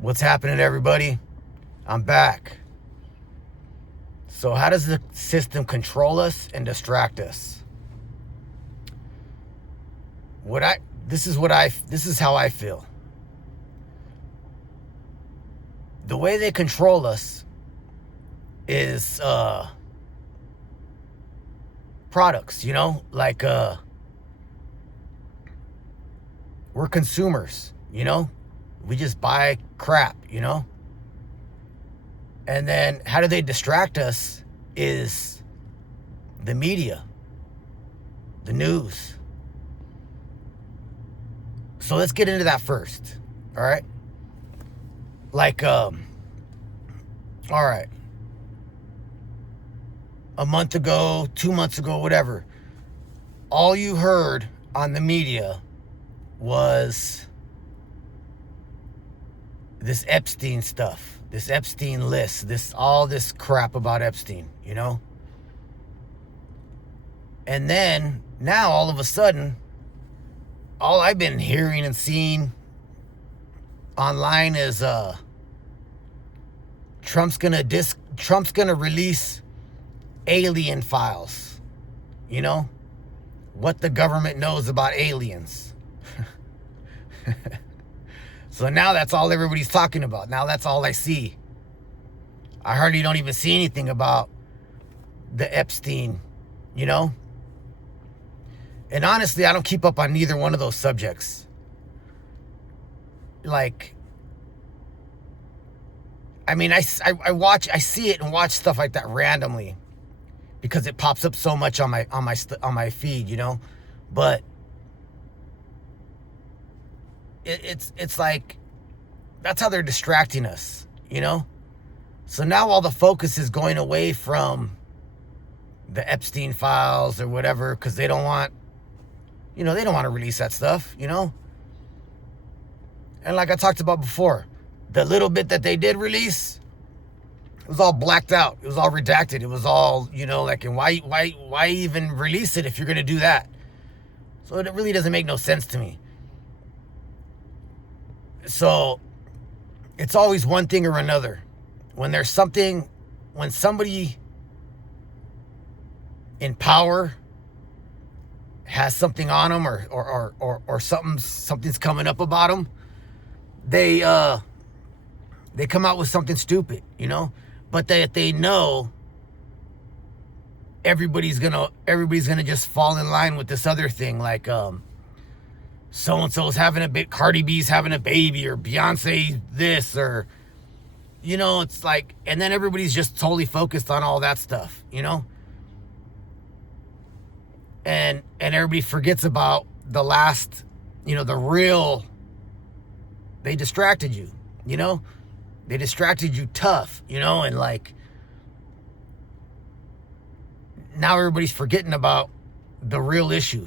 What's happening, everybody? I'm back. So how does the system control us and distract us? This is how I feel. The way they control us is products, like we're consumers, we just buy crap, and then how do they distract us is the media, the news. So let's get into that first. All right. All right. A month ago, 2 months ago, whatever, all you heard on the media was this Epstein stuff, this Epstein list, all this crap about Epstein, And then now all of a sudden, all I've been hearing and seeing online is Trump's gonna release alien files, what the government knows about aliens. So now that's all everybody's talking about. Now that's all I see. I hardly don't even see anything about the Epstein, And honestly, I don't keep up on neither one of those subjects. I see it and watch stuff like that randomly because it pops up so much on my feed, But it's like that's how they're distracting us, So now all the focus is going away from the Epstein files or whatever because they don't want, they don't want to release that stuff, And like I talked about before, the little bit that they did release, it was all blacked out. It was all redacted. It was all, and why even release it if you're going to do that? So it really doesn't make no sense to me. So it's always one thing or another. When somebody in power has something on them or something's coming up about them, they come out with something stupid, but they know everybody's gonna just fall in line with this other thing, like so-and-so's Cardi B's having a baby, or Beyonce this, or it's like, and then everybody's just totally focused on all that stuff, and everybody forgets about the last, they distracted you, they distracted you tough, and like now everybody's forgetting about the real issue,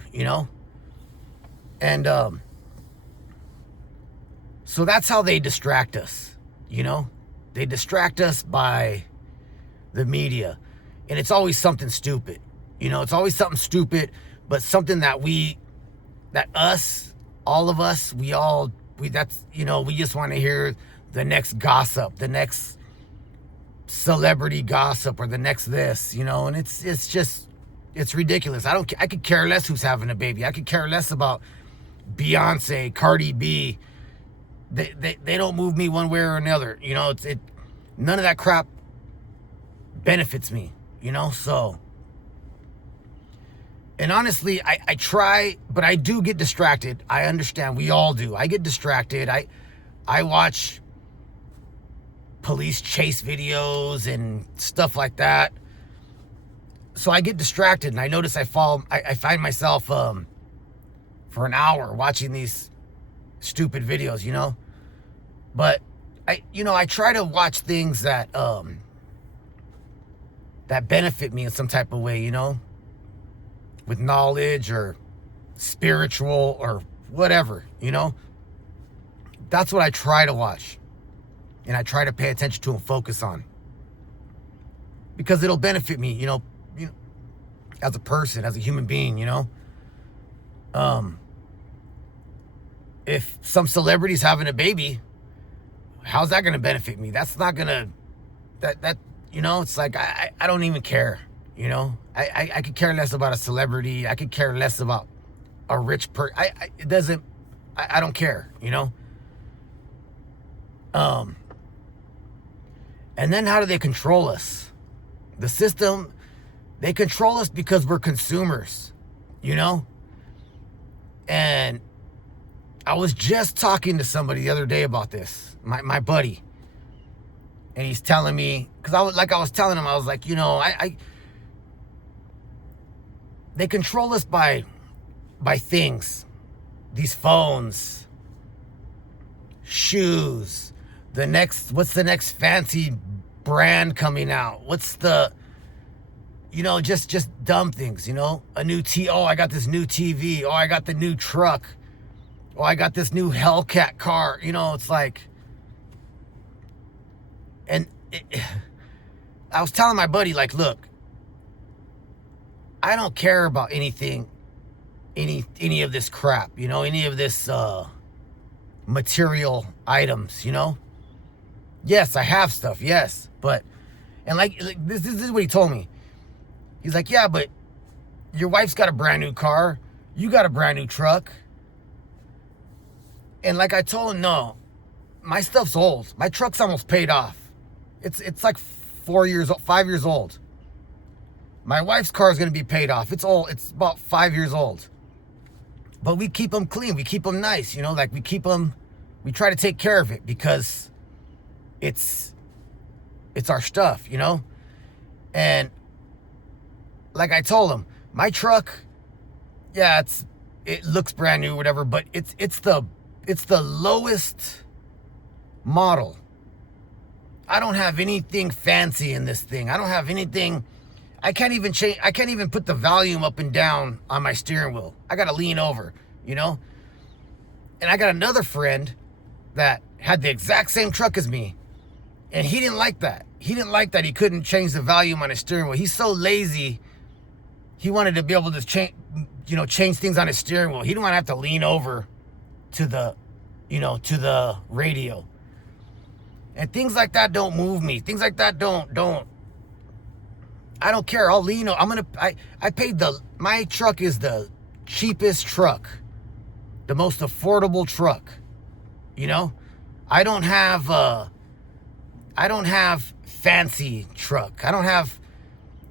and so that's how they distract us, they distract us by the media, and it's always something stupid, it's always something stupid, but something that all of us, we just want to hear the next gossip, the next celebrity gossip, or the next this, and it's ridiculous. I could care less who's having a baby. I could care less about Beyonce, Cardi B. They don't move me one way or another. None of that crap benefits me, so. And honestly, I try, but I do get distracted. I understand. We all do. I get distracted. I watch police chase videos and stuff like that. So I get distracted, and I notice I find myself for an hour watching these stupid videos, But I try to watch things that benefit me in some type of way, with knowledge or spiritual or whatever, That's what I try to watch. And I try to pay attention to and focus on. Because it'll benefit me, as a person, as a human being, If some celebrity's having a baby, how's that going to benefit me? That's not going to, that, it's like, I don't even care, I could care less about a celebrity. I could care less about a rich person. It doesn't, I don't care, And then how do they control us? The system, they control us because we're consumers, And I was just talking to somebody the other day about this, my buddy. And he's telling me, because I was telling him, I was like, they control us by things. These phones, shoes, what's the next fancy brand coming out? What's the, just dumb things, a new oh, I got this new TV. Oh, I got the new truck. Oh, I got this new Hellcat car. It's like, and I was telling my buddy, like, look, I don't care about anything, any of this crap, any of this material items, Yes, I have stuff, yes, but, and like this is what he told me. He's like, yeah, but your wife's got a brand new car, you got a brand new truck. And like I told him, no, my stuff's old. My truck's almost paid off. It's like 5 years old. My wife's car is going to be paid off. It's old. It's about 5 years old. But we keep them clean. We keep them nice. Like we try to take care of it because it's our stuff, And like I told him, my truck, yeah, it looks brand new, whatever, but it's the lowest model. I don't have anything fancy in this thing. I don't have anything. I can't even put the volume up and down on my steering wheel. I got to lean over, And I got another friend that had the exact same truck as me. And he didn't like that. He didn't like that he couldn't change the volume on his steering wheel. He's so lazy. He wanted to be able to change things on his steering wheel. He didn't want to have to lean over to the radio. And things like that don't move me. Things like that don't. I don't care. I'll lean. I paid my truck is the cheapest truck, the most affordable truck. I don't have fancy truck. I don't have.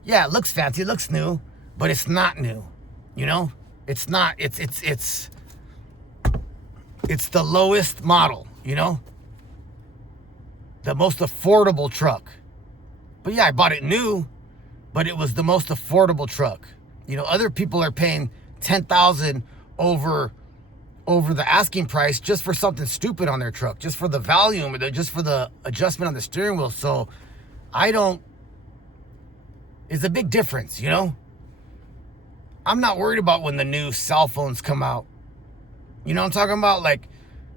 Yeah, it looks fancy. It looks new, but it's not new. It's not. It's the lowest model. The most affordable truck. But yeah, I bought it new, but it was the most affordable truck. Other people are paying $10,000 over the asking price just for something stupid on their truck, just for the volume, just for the adjustment on the steering wheel. So it's a big difference, I'm not worried about when the new cell phones come out. I'm talking about? Like,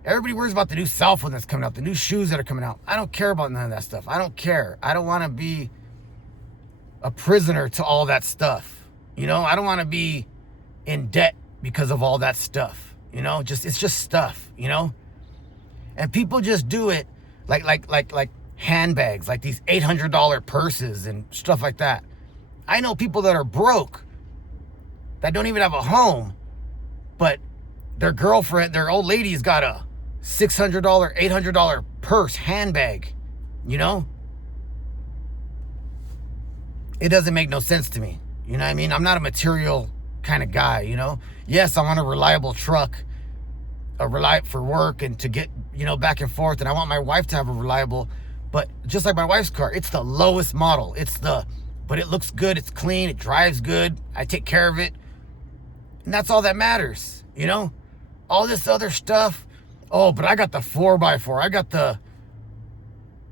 everybody worries about the new cell phone that's coming out, the new shoes that are coming out. I don't care about none of that stuff. I don't care. I don't want to be a prisoner to all that stuff. I don't want to be in debt because of all that stuff. It's just stuff, And people just do it like handbags, like these $800 purses and stuff like that. I know people that are broke, that don't even have a home, but their girlfriend, their old lady's got a $600, $800 purse, handbag, It doesn't make no sense to me. You know what I mean? I'm not a material kind of guy, Yes, I want a reliable truck, for work and to get, back and forth. And I want my wife to have a reliable, but just like my wife's car, it's the lowest model. But it looks good. It's clean. It drives good. I take care of it. And that's all that matters, All this other stuff. Oh, but I got the 4x4.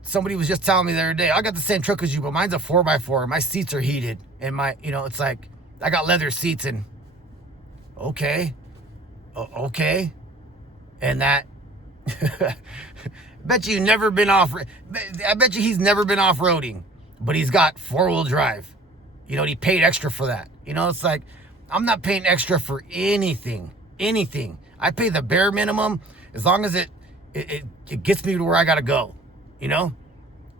Somebody was just telling me the other day, I got the same truck as you, but mine's a 4x4. My seats are heated. And it's like, I got leather seats and, okay. And that, I bet you he's never been off-roading, but he's got 4-wheel drive. He paid extra for that. It's like, I'm not paying extra for anything. I pay the bare minimum as long as It gets me to where I gotta go, you know?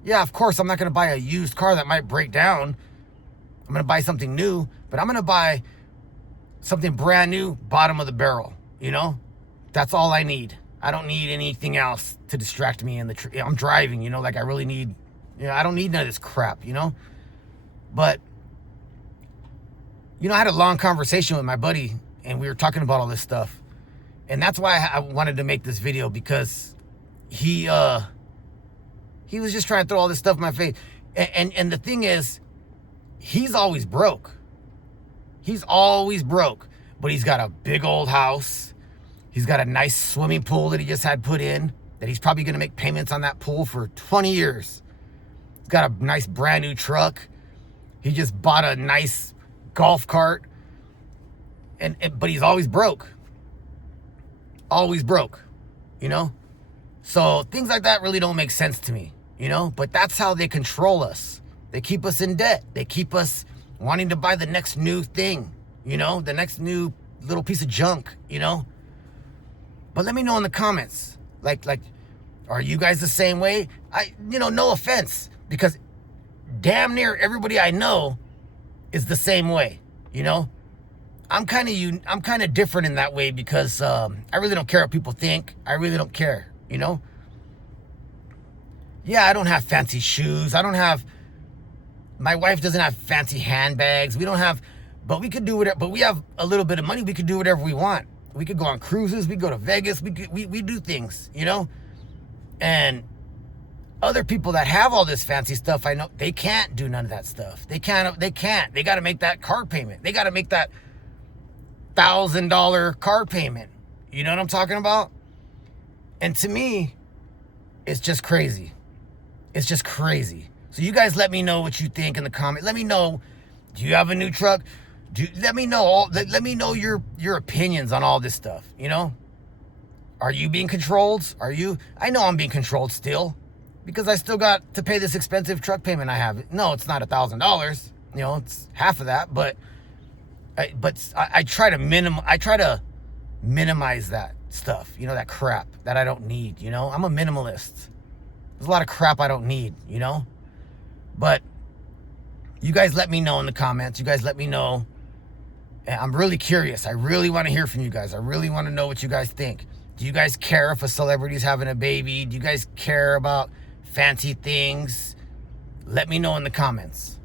Yeah, of course, I'm not gonna buy a used car that might break down. I'm gonna buy something new, but I'm gonna buy something brand new, bottom of the barrel, you know? That's all I need. I don't need anything else to distract me I'm driving, you know, like I really need, you know, I don't need none of this crap, you know? But, you know, I had a long conversation with my buddy and we were talking about all this stuff. And that's why I wanted to make this video, because he was just trying to throw all this stuff in my face. And the thing is, he's always broke. He's always broke. But he's got a big old house. He's got a nice swimming pool that he just had put in, that he's probably going to make payments on that pool for 20 years. He's got a nice brand new truck. He just bought a nice golf cart. But he's always broke. Always broke, you know? So things like that really don't make sense to me, you know? But that's how they control us. They keep us in debt. They keep us wanting to buy the next new thing, you know? The next new little piece of junk, you know? But let me know in the comments, like, are you guys the same way? No offense, because damn near everybody I know is the same way, you know? I'm kind of different in that way, because I really don't care what people think. I really don't care, you know? Yeah, I don't have fancy shoes. My wife doesn't have fancy handbags. But we could do whatever, but we have a little bit of money. We could do whatever we want. We could go on cruises. We go to Vegas. We do things, you know? And other people that have all this fancy stuff, I know, they can't do none of that stuff. They can't. They got to make that car payment. They got to make that $1,000 car payment. You know what I'm talking about? And to me, it's just crazy. It's just crazy. So you guys let me know what you think in the comment. Let me know, do you have a new truck? Let me know your opinions on all this stuff, you know? Are you being controlled? I know I'm being controlled still, because I still got to pay this expensive truck payment I have. No, it's not $1,000. You know, it's half of that, but I try to minimize that stuff, you know, that crap that I don't need, you know? I'm a minimalist. There's a lot of crap I don't need, you know? But you guys let me know in the comments. You guys let me know. And I'm really curious. I really want to hear from you guys. I really want to know what you guys think. Do you guys care if a celebrity's having a baby? Do you guys care about fancy things? Let me know in the comments.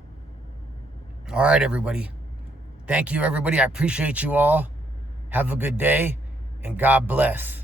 All right, everybody. Thank you, everybody. I appreciate you all. Have a good day, and God bless.